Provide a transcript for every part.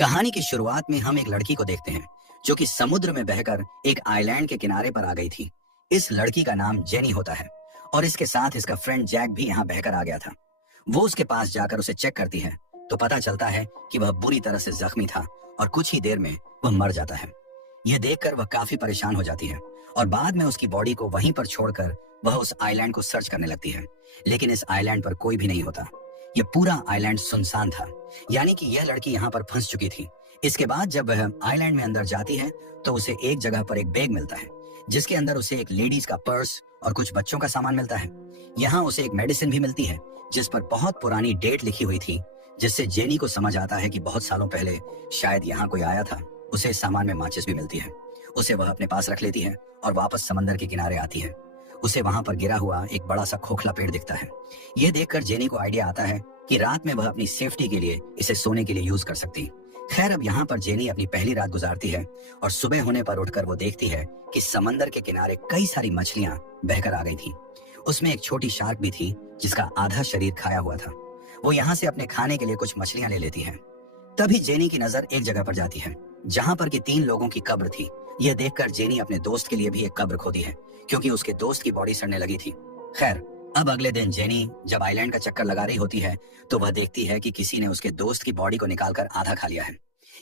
कहानी की शुरुआत में हम एक लड़की को देखते हैं जो कि समुद्र में बहकर एक आइलैंड के किनारे पर आ गई थी। इस लड़की का नाम जेनी होता है और इसके साथ इसका फ्रेंड जैक भी यहाँ बहकर आ गया था। वो उसके पास जाकर उसे चेक करती है तो पता चलता है कि वह बुरी तरह से जख्मी था और कुछ ही देर में वह मर जाता है। यह देखकर वह काफी परेशान हो जाती है और बाद में उसकी बॉडी को वहीं पर छोड़कर वह उस आइलैंड को सर्च करने लगती है, लेकिन इस आइलैंड पर कोई भी नहीं होता। यह पूरा आइलैंड सुनसान था, यानी कि यह लड़की यहाँ पर फंस चुकी थी। इसके बाद जब वह आइलैंड में अंदर जाती है तो उसे एक जगह पर एक बैग मिलता है जिसके अंदर उसे एक लेडीज का पर्स और कुछ बच्चों का सामान मिलता है। यहाँ उसे एक मेडिसिन भी मिलती है जिस पर बहुत पुरानी डेट लिखी हुई थी, जिससे जेनी को समझ आता है कि बहुत सालों पहले शायद यहाँ कोई आया था। उसे इस सामान में माचिस भी मिलती है। उसे वह अपने पास रख लेती है और वापस समंदर के किनारे आती है। उसे वहां पर गिरा हुआ एक बड़ा सा खोखला पेड़ दिखता है। यह देखकर जेनी को आइडिया आता है कि रात में वह अपनी सेफ्टी के लिए इसे सोने के लिए यूज कर सकती। खैर, अब यहाँ पर जेनी अपनी पहली रात गुजारती है और सुबह होने पर उठकर वो देखती है कि समंदर के किनारे कई सारी मछलियां बहकर आ गई थी। उसमें एक छोटी शार्क भी थी जिसका आधा शरीर खाया हुआ था। वो यहाँ से अपने खाने के लिए कुछ मछलियां ले लेती है। तभी जेनी की नजर एक जगह पर जाती है जहाँ पर कि 3 लोगों की कब्र थी। यह देखकर जेनी अपने दोस्त के लिए भी एक कब्र खोदी है क्योंकि उसके दोस्त की बॉडी सड़ने लगी थी। खैर, अब अगले दिन जेनी जब आइलैंड का चक्कर लगा रही होती है तो वह देखती है कि किसी ने उसके दोस्त की बॉडी को निकालकर आधा खा लिया है।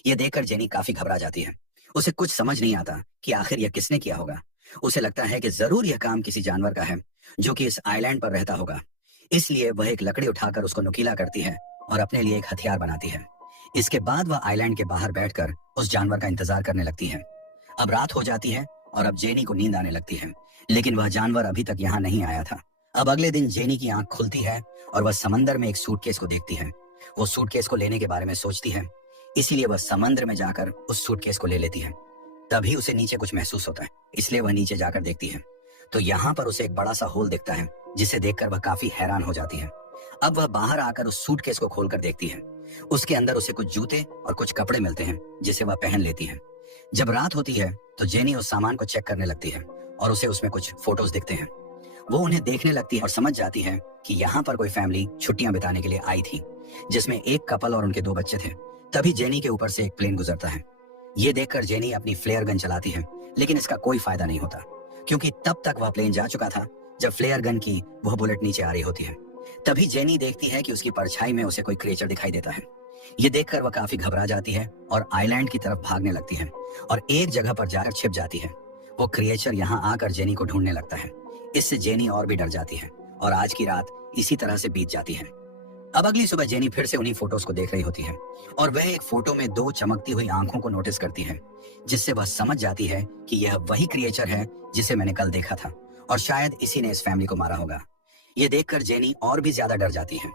यह देखकर जेनी काफी घबरा जाती है। उसे कुछ समझ नहीं आता कि आखिर यह किसने किया होगा। उसे लगता है कि जरूर यह काम किसी जानवर का है जो कि इस आइलैंड पर रहता होगा। इसलिए वह एक लकड़ी उठाकर उसको नुकीला करती है और अपने लिए एक हथियार बनाती है। इसके बाद वह आइलैंड के बाहर बैठकर उस जानवर का इंतजार करने लगती है। अब रात हो जाती है और अब जेनी को नींद आने लगती है, लेकिन वह जानवर अभी तक यहाँ नहीं आया था। अब अगले दिन जेनी की आंख खुलती है और वह समंदर में एक सूटकेस को देखती है। वो सूटकेस को लेने के बारे में सोचती है, इसीलिए वह समंदर में जाकर उस सूटकेस को ले लेती है। तभी उसे नीचे कुछ महसूस होता है, इसलिए वह नीचे जाकर देखती है तो यहाँ पर उसे एक बड़ा सा होल दिखता है जिसे देखकर वह काफी हैरान हो जाती है। अब वह बाहर आकर उस सूटकेस को खोलकर देखती है। उसके अंदर उसे कुछ जूते और कुछ कपड़े मिलते हैं जिसे वह पहन लेती है। जब रात होती है तो जेनी उस सामान को चेक करने लगती है और उसे उसमें कुछ फोटोज दिखते हैं। वो उन्हें देखने लगती है और समझ जाती है कि यहाँ पर कोई फैमिली छुट्टियां बिताने के लिए आई थी, जिसमें एक कपल और उनके 2 बच्चे थे। तभी जेनी के ऊपर से एक प्लेन गुजरता है। ये देखकर जेनी अपनी फ्लेयर गन चलाती है, लेकिन इसका कोई फायदा नहीं होता क्योंकि तब तक वह प्लेन जा चुका था जब फ्लेयर गन की वह बुलेट नीचे आ रही होती है। तभी जेनी देखती है कि उसकी परछाई में उसे कोई क्रिएचर दिखाई देता है। ये देखकर वह काफी घबरा जाती है और आइलैंड की तरफ भागने लगती है और एक जगह पर जाकर छिप जाती है। वो क्रिएचर यहाँ आकर जेनी को ढूंढने लगता है। इससे जेनी और भी डर जाती है और आज की रात इसी तरह से बीत जाती है। अब अगली सुबह जेनी फिर से उन्हीं फोटोज को देख रही होती है और वह एक फोटो में 2 चमकती हुई आंखों को नोटिस करती है, जिससे वह समझ जाती है कि यह वही क्रिएचर है जिसे मैंने कल देखा था और शायद इसी ने इस फैमिली को मारा होगा। ये देखकर जेनी और भी ज्यादा डर जाती है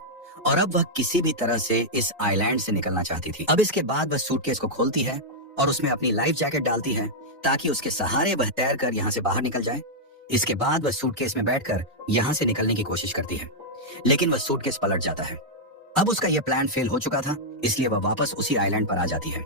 और अब वह किसी भी तरह से इस आइलैंड से निकलना चाहती थी। अब इसके बाद वह सूटकेस को खोलती है और उसमें अपनी लाइफ जैकेट डालती है ताकि उसके सहारे वह तैर कर यहाँ से बाहर निकल जाए। इसके बाद वह सूटकेस में बैठकर यहाँ से निकलने की कोशिश करती है, लेकिन वह सूटकेस पलट जाता है। अब उसका यह प्लान फेल हो चुका था, इसलिए वह वापस उसी आइलैंड पर आ जाती है।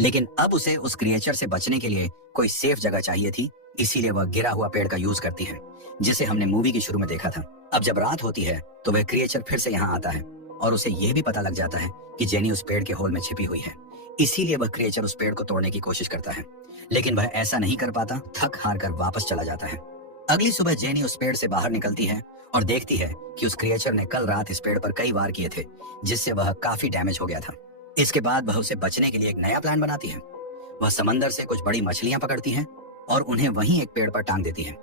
लेकिन अब उसे उस क्रिएचर से बचने के लिए कोई सेफ जगह चाहिए थी, इसीलिए वह गिरा हुआ पेड़ का यूज करती है जिसे हमने मूवी के शुरू में देखा था। अब जब रात होती है तो वह क्रिएचर फिर से यहाँ आता है और उसे यह भी पता लग जाता है कि जेनी उस पेड़ के होल में छिपी हुई है। इसीलिए वह क्रिएचर उस पेड़ को तोड़ने की कोशिश करता है, लेकिन वह ऐसा नहीं कर पाता। थक हार कर वापस चला जाता है। अगली सुबह जेनी उस पेड़ से बाहर निकलती है और देखती है कि उस क्रिएचर ने कल रात इस पेड़ पर कई वार किए थे, जिससे वह काफी डैमेज हो गया था। इसके बाद वह उसे बचने के लिए एक नया प्लान बनाती है। वह समंदर से कुछ बड़ी मछलियां पकड़ती है और उन्हें वहीं एक पेड़ पर टांग देती है।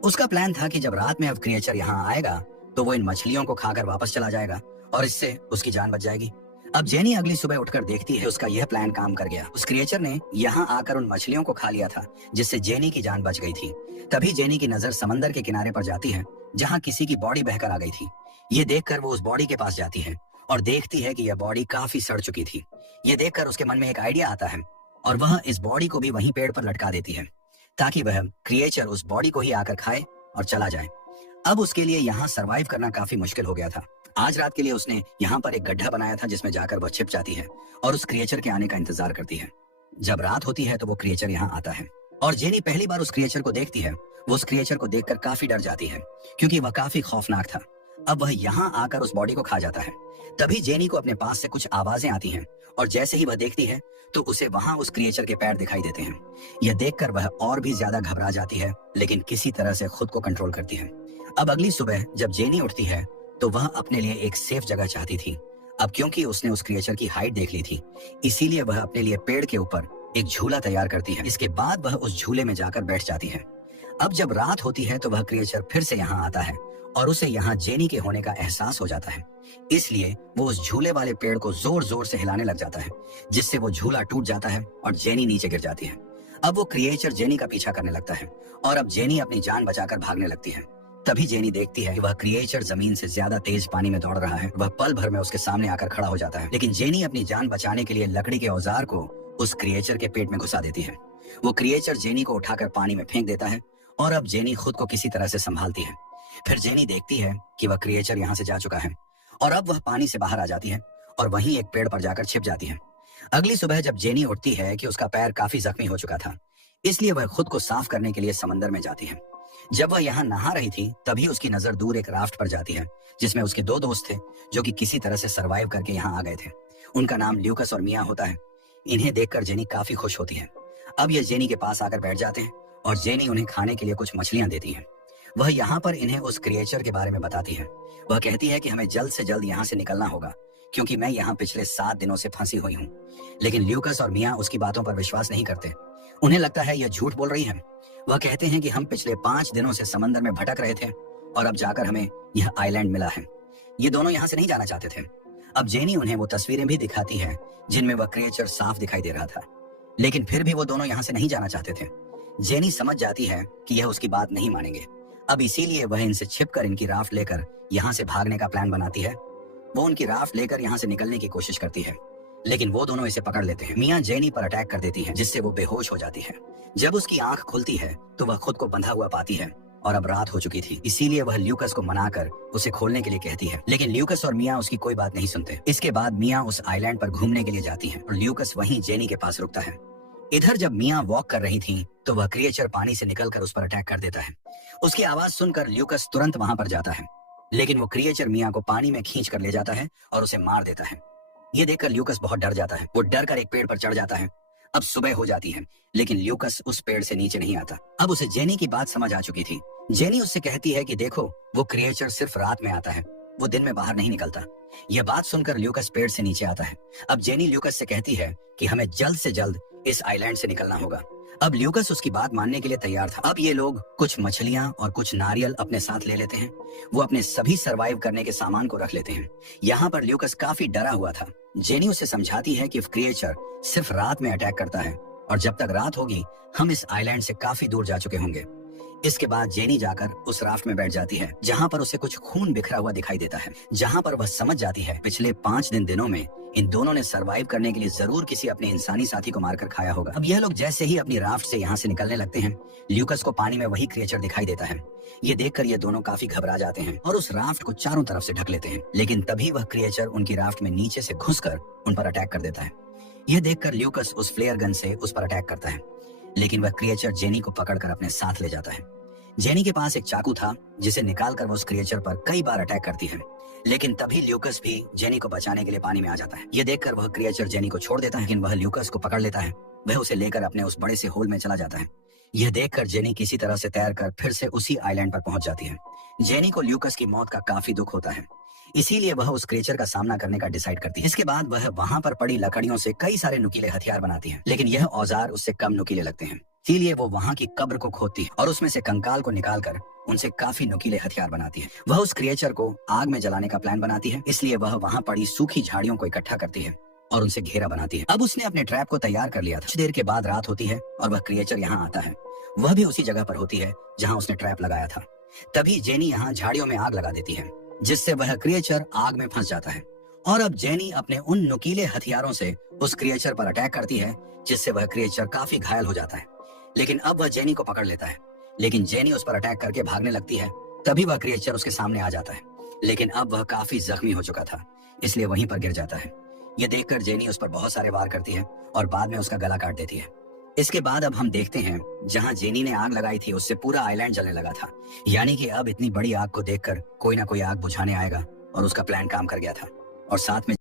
उसका प्लान था कि जब रात में अब क्रिएचर यहाँ आएगा तो वो इन मछलियों को खाकर वापस चला जाएगा और इससे उसकी जान बच जाएगी। अब जेनी अगली सुबह उठकर देखती है उसका यह प्लान काम कर गया। उस क्रिएचर ने यहाँ आकर उन मछलियों को खा लिया था, जिससे जेनी की जान बच गई थी। तभी जेनी की नजर समंदर के किनारे पर जाती है जहाँ किसी की बॉडी बहकर आ गई थी। ये देखकर वो उस बॉडी के पास जाती है और देखती है कि यह बॉडी काफी सड़ चुकी थी। ये देखकर उसके मन में एक आइडिया आता है और वह इस बॉडी को भी वहीं पेड़ पर लटका देती है ताकि वह क्रिएचर उस बॉडी को ही आकर खाए और चला जाए। अब उसके लिए यहाँ सरवाइव करना काफी मुश्किल हो गया था। आज रात के लिए उसने यहाँ पर एक गड्ढा बनाया था जिसमें जाकर वह छिप जाती है और उस क्रिएचर के आने का इंतजार करती है। जब रात होती है तो वो क्रिएचर यहाँ आता है और जेनी पहली बार उस क्रिएचर को देखती है। वो उस क्रिएचर को देखकर काफी डर जाती है क्योंकि वह काफी खौफनाक था। अब वह यहाँ आकर उस बॉडी को खा जाता है। तभी जेनी को अपने पास से कुछ आवाजें आती हैं और जैसे ही वह देखती है तो उसे वहां उस क्रिएचर के पैर दिखाई देते हैं। यह देखकर वह और भी ज्यादा घबरा जाती है, लेकिन किसी तरह से खुद को कंट्रोल करती है। अब अगली सुबह जब जेनी उठती है तो वह अपने लिए एक सेफ जगह चाहती थी। अब क्योंकि उसने उस क्रिएचर की हाइट देख ली थी, इसीलिए वह अपने लिए पेड़ के ऊपर एक झूला तैयार करती है। इसके बाद वह उस झूले में जाकर बैठ जाती है। अब जब रात होती है तो वह क्रिएचर फिर से यहाँ आता है और उसे यहाँ जेनी के होने का एहसास हो जाता है। इसलिए वो उस झूले वाले पेड़ को जोर जोर से हिलाने लग जाता है, जिससे वो झूला टूट जाता है और जेनी नीचे गिर जाती है। अब वो क्रिएचर जेनी का पीछा करने लगता है और अब जेनी अपनी जान बचाकर भागने लगती है। तभी जेनी देखती है कि वह क्रिएचर जमीन से ज्यादा तेज पानी में दौड़ रहा है। वह पल भर में उसके सामने आकर खड़ा हो जाता है, लेकिन जेनी अपनी जान बचाने के लिए लकड़ी के औजार को उस क्रिएचर के पेट में घुसा देती है। वो क्रिएचर जेनी को उठाकर पानी में फेंक देता है और अब जेनी खुद को किसी तरह से संभालती है। फिर जेनी देखती है कि वह क्रिएचर यहाँ से जा चुका है और अब वह पानी से बाहर आ जाती है और वहीं एक पेड़ पर जाकर छिप जाती है। अगली सुबह जब जेनी उठती है कि उसका पैर काफी जख्मी हो चुका था, इसलिए वह खुद को साफ करने के लिए समंदर में जाती है। जब वह यहाँ नहा रही थी तभी उसकी नजर दूर एक राफ्ट पर जाती है, जिसमें उसके दो दोस्त थे जो कि किसी तरह से सरवाइव करके यहाँ आ गए थे। उनका नाम ल्यूकस और मिया होता है। इन्हें देखकर जेनी काफी खुश होती है। अब ये जेनी के पास आकर बैठ जाते हैं और जेनी उन्हें खाने के लिए कुछ मछलियां देती है। वह यहाँ पर इन्हें उस क्रिएचर के बारे में बताती है। वह कहती है कि हमें जल्द से जल्द यहाँ से निकलना होगा, क्योंकि मैं यहाँ पिछले 7 दिनों से फंसी हुई हूँ। लेकिन ल्यूकस और मिया उसकी बातों पर विश्वास नहीं करते। उन्हें लगता है यह झूठ बोल रही है। वह कहते हैं कि हम पिछले 5 दिनों से समंदर में भटक रहे थे और अब जाकर हमें यह आइलैंड मिला है। ये दोनों यहाँ से नहीं जाना चाहते थे। अब जेनी उन्हें वो तस्वीरें भी दिखाती है जिनमें वह क्रिएचर साफ दिखाई दे रहा था, लेकिन फिर भी वो दोनों यहाँ से नहीं जाना चाहते थे। जेनी समझ जाती है कि यह उसकी बात नहीं मानेंगे। अब इसीलिए वह इनसे छिपकर इनकी राफ्ट लेकर यहाँ से भागने का प्लान बनाती है। वो उनकी राफ्ट लेकर यहाँ से निकलने की कोशिश करती है, लेकिन वो दोनों इसे पकड़ लेते हैं। मिया जेनी पर अटैक कर देती है, जिससे वो बेहोश हो जाती है। जब उसकी आंख खुलती है तो वह खुद को बंधा हुआ पाती है और अब रात हो चुकी थी, इसीलिए वह ल्यूकस को मनाकर उसे खोलने के लिए कहती है, लेकिन ल्यूकस और मिया उसकी कोई बात नहीं सुनते। इसके बाद मिया उस आइलैंड पर घूमने के लिए जाती है और ल्यूकस वहीं जेनी के पास रुकता है। इधर जब मिया वॉक कर रही थी तो वह क्रिएचर पानी से निकलकर उस पर अटैक कर देता है। उसकी आवाज सुनकर ल्यूकस तुरंत वहां पर जाता है, लेकिन वो क्रिएचर मिया को पानी में खींच कर ले जाता है और उसे मार देता है। ये देखकर ल्यूकस बहुत डर जाता है। वो डर कर एक पेड़ पर चढ़ जाता है। अब सुबह हो जाती है, लेकिन ल्यूकस उस पेड़ से नीचे नहीं आता। अब उसे जेनी की बात समझ आ चुकी थी। जेनी उससे कहती है कि देखो, वो क्रिएचर सिर्फ रात में आता है, वो दिन में बाहर नहीं निकलता। यह बात सुनकर ल्यूकस पेड़ से नीचे आता है। अब जेनी ल्यूकस से कहती है कि हमें जल्द से जल्द इस आइलैंड से निकलना होगा। अब ल्यूकस उसकी बात मानने के लिए तैयार था। अब ये लोग कुछ मछलियां और कुछ नारियल अपने साथ ले लेते हैं। वो अपने सभी सरवाइव करने के सामान को रख लेते हैं। यहाँ पर ल्यूकस काफी डरा हुआ था। जेनी उसे समझाती है कि क्रिएचर सिर्फ रात में अटैक करता है और जब तक रात होगी हम इस आइलैंड से काफी दूर जा चुके होंगे। इसके बाद जेनी जाकर उस राफ्ट में बैठ जाती है, जहाँ पर उसे कुछ खून बिखरा हुआ दिखाई देता है, जहाँ पर वह समझ जाती है पिछले 5 दिनों में इन दोनों ने सरवाइव करने के लिए जरूर किसी अपने इंसानी साथी को मारकर खाया होगा। अब यह लोग जैसे ही अपनी राफ्ट से यहाँ से निकलने लगते हैं, ल्यूकस को पानी में वही क्रिएचर दिखाई देता है। ये देखकर ये दोनों काफी घबरा जाते हैं और उस राफ्ट को चारों तरफ से ढक लेते हैं, लेकिन तभी वह क्रिएचर उनकी राफ्ट में नीचे से घुसकर उन पर अटैक कर देता है। यह देखकर ल्यूकस उस फ्लेयर गन से उस पर अटैक करता है, लेकिन वह क्रिएचर जेनी को पकड़कर अपने साथ ले जाता है। जेनी के पास एक चाकू था, जिसे निकालकर वो उस क्रिएचर पर कई बार अटैक करती है, लेकिन तभी ल्यूकस भी जेनी को बचाने के लिए पानी में आ जाता है। ये देखकर वह क्रिएचर जेनी को छोड़ देता है, लेकिन वह ल्यूकस को पकड़ लेता है। वह उसे लेकर अपने उस बड़े से होल में चला जाता है। यह देखकर जेनी किसी तरह से तैरकर फिर से उसी आइलैंड पर पहुंच जाती है। जेनी को ल्यूकस की मौत का काफी दुख होता है, इसीलिए वह उस क्रिएचर का सामना करने का डिसाइड करती है। इसके बाद वह वहां पर पड़ी लकड़ियों से कई सारे नुकीले हथियार बनाती है, लेकिन यह औजार उससे कम नुकीले लगते हैं। इसीलिए वो वहां की कब्र को खोदती है और उसमें से कंकाल को निकालकर उनसे काफी नुकीले हथियार बनाती है। वह उस क्रिएचर को आग में जलाने का प्लान बनाती है, इसलिए वह वहां पड़ी सूखी झाड़ियों को इकट्ठा करती है और उनसे घेरा बनाती है। अब उसने अपने ट्रैप को तैयार कर लिया था। कुछ देर के बाद रात होती है और वह क्रिएचर यहाँ आता है। वह भी उसी जगह पर होती है जहाँ उसने ट्रैप लगाया था। तभी जेनी यहाँ झाड़ियों में आग लगा देती है, जिससे वह क्रिएचर आग में फंस जाता है और अब जेनी अपने उन नुकीले हथियारों से उस क्रिएचर पर अटैक करती है, जिससे वह क्रिएचर काफी घायल हो जाता है। लेकिन अब वह जेनी को पकड़ लेता है, लेकिन जेनी उस पर अटैक करके भागने लगती है। तभी वह क्रिएचर उसके सामने आ जाता है, लेकिन अब वह काफी जख्मी हो चुका था, इसलिए वहीं पर गिर जाता है। यह देखकर जेनी उस पर बहुत सारे वार करती है और बाद में उसका गला काट देती है। इसके बाद अब हम देखते हैं जहां जेनी ने आग लगाई थी उससे पूरा आइलैंड जलने लगा था। यानी कि अब इतनी बड़ी आग को देखकर कोई ना कोई आग बुझाने आएगा और उसका प्लान काम कर गया था। और साथ में